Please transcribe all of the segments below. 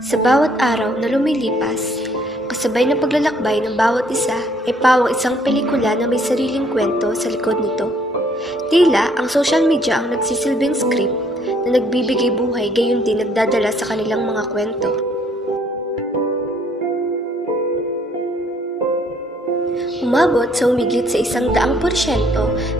Sa bawat araw na lumilipas, kasabay ng paglalakbay ng bawat isa ay pawang isang pelikula na may sariling kwento sa likod nito. Tila ang social media ang nagsisilbing script na nagbibigay buhay gayon din nagdadala sa kanilang mga kwento. Umabot sa humigit sa 100%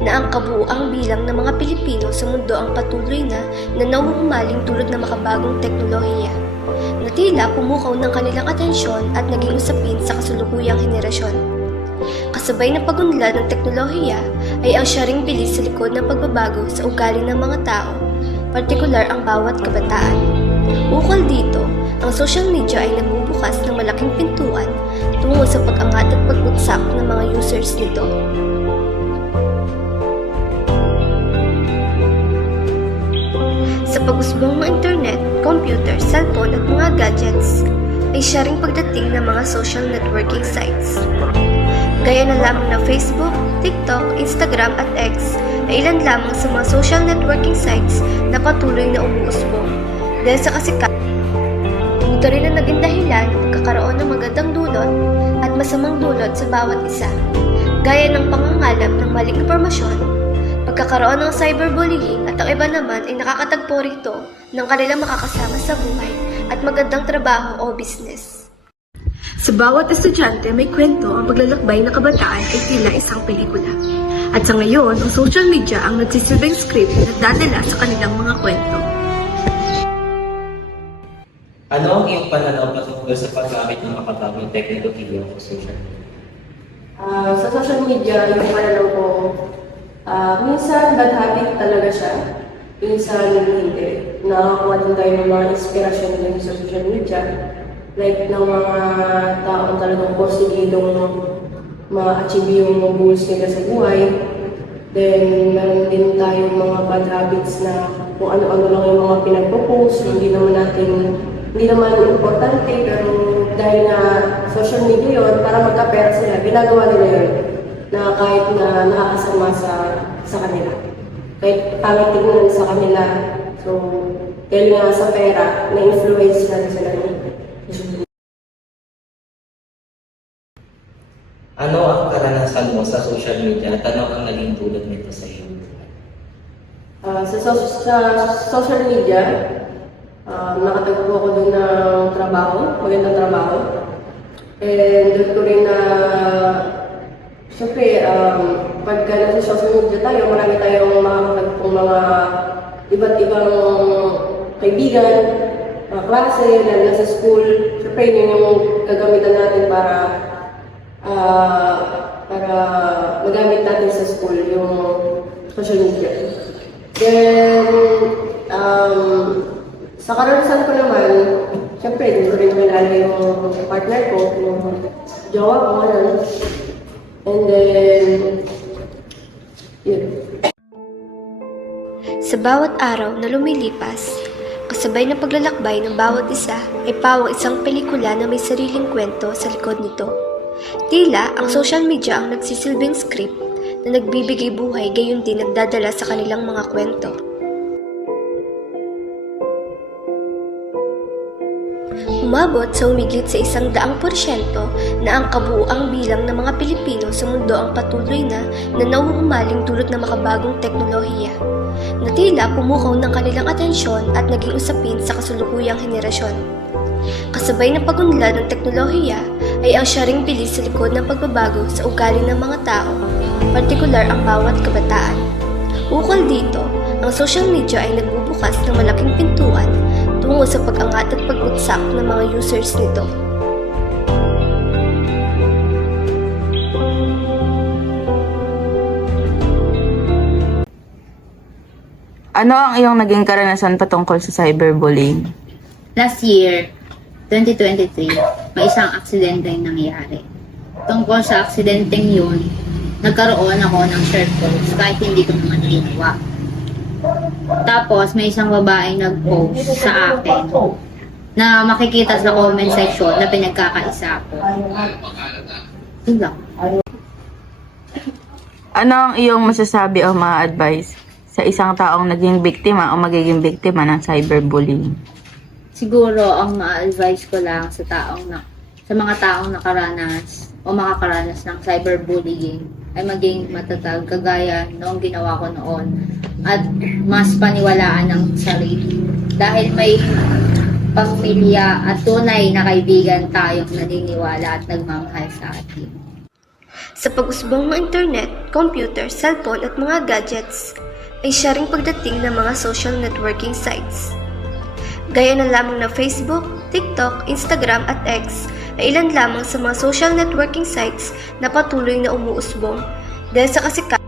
na ang kabuuang bilang ng mga Pilipino sa mundo ang patuloy na nahuhumaling dulot ng makabagong teknolohiya, na tila pumukaw ng kanilang atensyon at naging usapin sa kasulukuyang henerasyon. Kasabay ng pagunlad ng teknolohiya ay ang siya ring bilis sa likod ng pagbabago sa ugali ng mga tao, partikular ang bawat kabataan. Ukol dito, ang social media ay nagbubukas ng malaking pintuan tungo sa pag-angat at pagbagsak ng mga users nito. Sa pag-usbong ng internet, computer, cellphone at mga gadgets, ay siya ring pagdating ng mga social networking sites. Gaya na lamang ng Facebook, TikTok, Instagram at X ay ilan lamang sa mga social networking sites na patuloy na umuusbong dahil sa kasikat. Ito rin ang naging dahilan ng pagkakaroon ng magandang dulot at masamang dulot sa bawat isa, gaya ng pangangalap ng maling impormasyon, pagkakaroon ng cyberbullying at ang iba naman ay nakakatagpo rito ng kanilang makakasama sa buhay at magandang trabaho o business. Sa bawat estudyante may kwento ang paglalakbay ng kabataan ay tila isang pelikula. At sa ngayon, ang social media ang nagsisilbing script na nagdadala sa kanilang mga kwento. Ano ang iyong pananaw patungkol sa paggamit ng makabagong teknolohiya o social media? Sa social media, yung pananaw ko, minsan bad habit talaga siya. Minsan hindi. Nakakuha din tayo ng mga inspirasyon din sa social media. Like ng mga taong talagang posigilong ma-achieve yung goals nila sa buhay. Then, meron din tayong mga bad habits na kung ano-ano lang yung mga pinagpo-post, hindi naman importante, pero dahil na social media yun, para magkapera sila, ginagawa nila yun na kahit na nakakasama sa kanila. Kahit pangit tignan sa kanila, so dahil nga sa pera, na-influence na sila nila. Ano ang karanasan mo sa social media at ano ang naging dulot nito sa iyo? Sa social media, nakatagpo ako doon ng trabaho, magandang trabaho. And doon ko rin na, syempre, pagka nasa social media tayo, marami tayong makakatagpong mga iba't ibang kaibigan, mga klase, lalo sa school. Syempre, yun yung gagamitan natin para magamit natin sa school, yung social media. Then, sa karanasan ko naman, syempre, hindi ko rin kilala yung partner ko, yung jowa ko, ano. And then, yun. Sa bawat araw na lumilipas, kasabay ng paglalakbay ng bawat isa ay pawang isang pelikula na may sariling kwento sa likod nito. Tila ang social media ang nagsisilbing script na nagbibigay buhay gayon din nagdadala sa kanilang mga kwento. Umabot sa humigit sa 100% na ang kabuuang bilang ng mga Pilipino sa mundo ang patuloy na nahuhumaling dulot ng makabagong teknolohiya, na tila pumukaw ng kanilang atensyon at naging usapin sa kasulukuyang henerasyon. Kasabay ng pagunlad ng teknolohiya ay ang siya ring bilis sa likod ng pagbabago sa ugali ng mga tao, partikular ang bawat kabataan. Ukol dito, ang social media ay nagbubukas ng malaking pintuan tungo sa pag-angat at pagbagsak ng mga users nito. Ano ang iyong naging karanasan patungkol sa cyberbullying? Last year, 2023, may isang aksidenteng nangyari. Tungkol sa aksidenteng yun, nagkaroon ako ng shirt post kahit hindi ko naman ginawa. Tapos may isang babaeng nag-post sa akin na makikita sa comment section na pinagkakaisa ko. Yun lang. Ano ang iyong masasabi o mga advice sa isang taong naging biktima o magiging biktima ng cyberbullying? Siguro ang ma-advise ko lang sa mga taong nakaranas o makakaranas ng cyberbullying ay maging matatag kagaya noong ginawa ko noon at mas paniwalaan ng sarili. Dahil may pamilya at tunay na kaibigan tayong naniniwala at nagmamahal sa atin. Sa pag-usbong ng internet, computer, cellphone at mga gadgets, ay siya ring pagdating ng mga social networking sites. Gaya na lamang na Facebook, TikTok, Instagram at X ay ilan lamang sa mga social networking sites na patuloy na umuusbong dahil sa kasikat.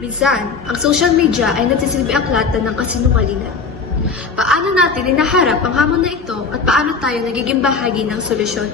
Minsan, ang social media ay nagsisilbi aklatan ng kasinungalingan. Paano natin inaharap ang hamon na ito at paano tayo nagiging bahagi ng solusyon?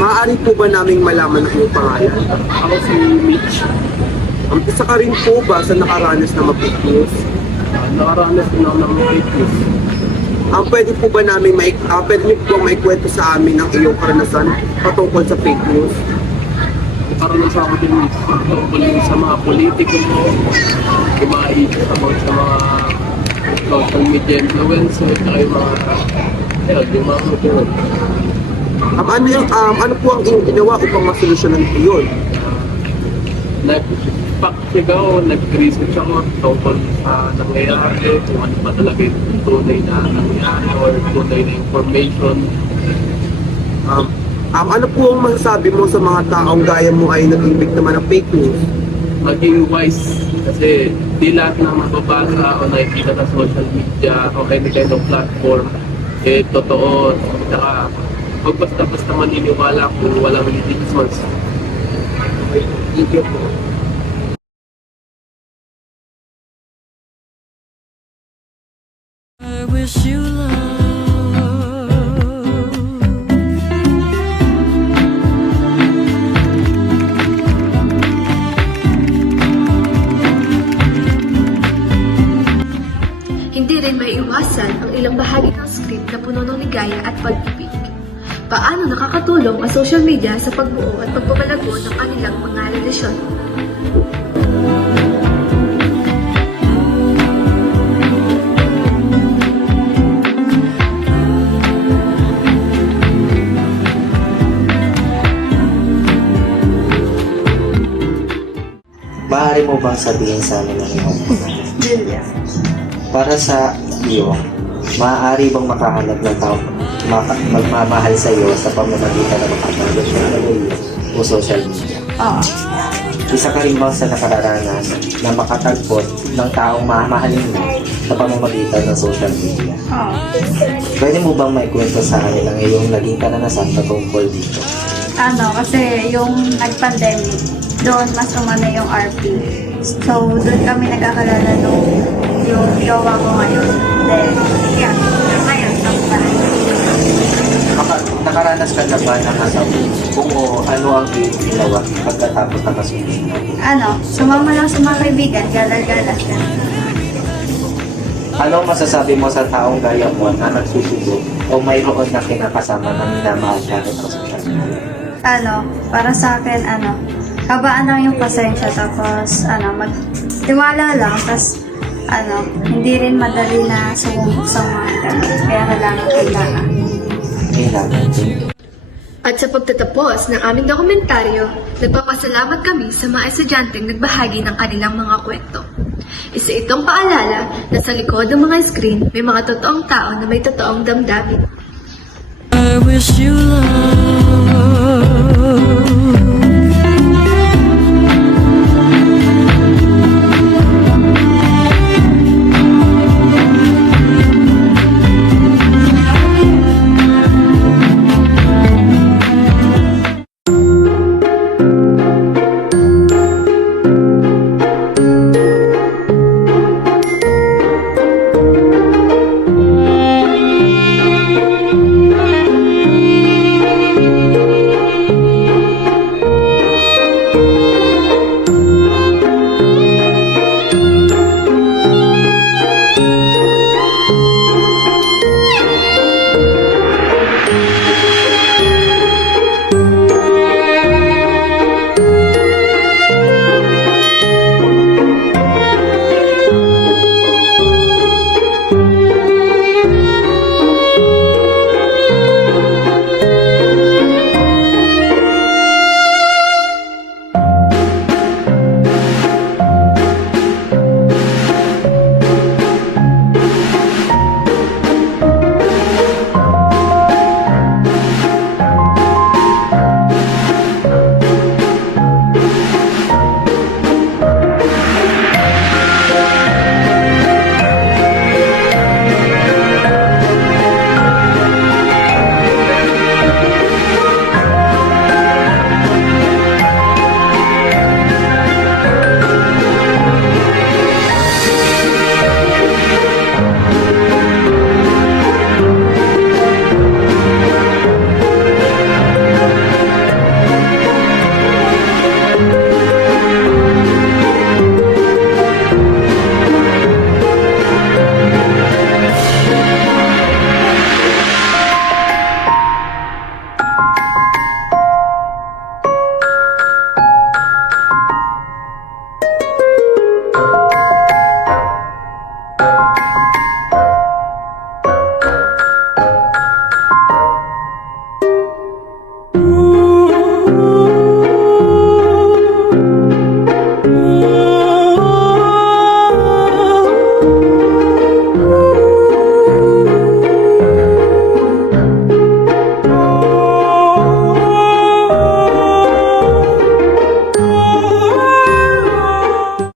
Maaari po ba naming malaman ang iyong pangalan? Ako si Mitch. Isa ka rin po ba sa nakaranas na mag-fake news? Nakaranas din ako ng fake news. Pwede po ba namin pwede niyo po maikwento sa amin ang iyong karanasan patungkol sa fake news? Karanasan ako din tungkol sa mga politiko mo, yung mga issues about sa mga social media influencer, at yung mga tutunan. Ano po ang iyong ginawa upang masolusyonan po yun? Nag-fact-check ako, nag-research ako tungkol sa nangyayari, kung ano ba talaga yung tunay na nangyayari or tunay na information. Ano po ang masasabi mo sa mga taong gaya mo ay naging biktima ng fake news? Maging wise kasi di lahat na mababasa o nakikita sa social media o any kind of platform totoo. Saka huwag basta-basta maniniwala kung walang reasons. Thank you po. I wish you love. Hindi rin maiiwasan script na puno ng ligaya at pag-ibig. Paano nakakatulong ang social media sa pagbuo at pagpapalago ng kanilang mga relasyon? Maaari mo bang sabihin sa amin ang iyong Julia. para sa iyo, maaari bang makahanap ng tao magmamahal sa iyo sa pamamagitan ng makapagrelasyon o social media? Oo. Isa ka rin bang sa nakararanas na makatagpot ng taong mamahalin mo sa pamamagitan ng social media? Oo. Pwede mo bang maikwento sa amin ang iyong naging karanasan patungkol dito? Kasi yung nag-pandemic, doon mas umano yung RP. So, doon kami nagkakalala nung yung jowa ko ngayon. Then, yeah, ngayon, Nakaranas ka na ba ng asawa? Kung oo, ano ang iyong ginawa pagkatapos na kasunod? sumama lang sa mga kaibigan, gala-gala. Ano ang masasabi mo sa taong gaya mo na nagsusubo o mayroon na kinakasama na minamahal siya rin ang social media? Para sa akin, kabaan lang yung pasensya, tapos, magtiwala lang, tapos, hindi rin madali na sumubok sa mga ganun. Kaya kailangan. Kailangan din. At sa pagtatapos ng aming dokumentaryo, nagpapasalamat kami sa mga estudyanteng nagbahagi ng kanilang mga kwento. Isa itong paalala na sa likod ng mga screen, may mga totoong tao na may totoong damdamin. I wish you love.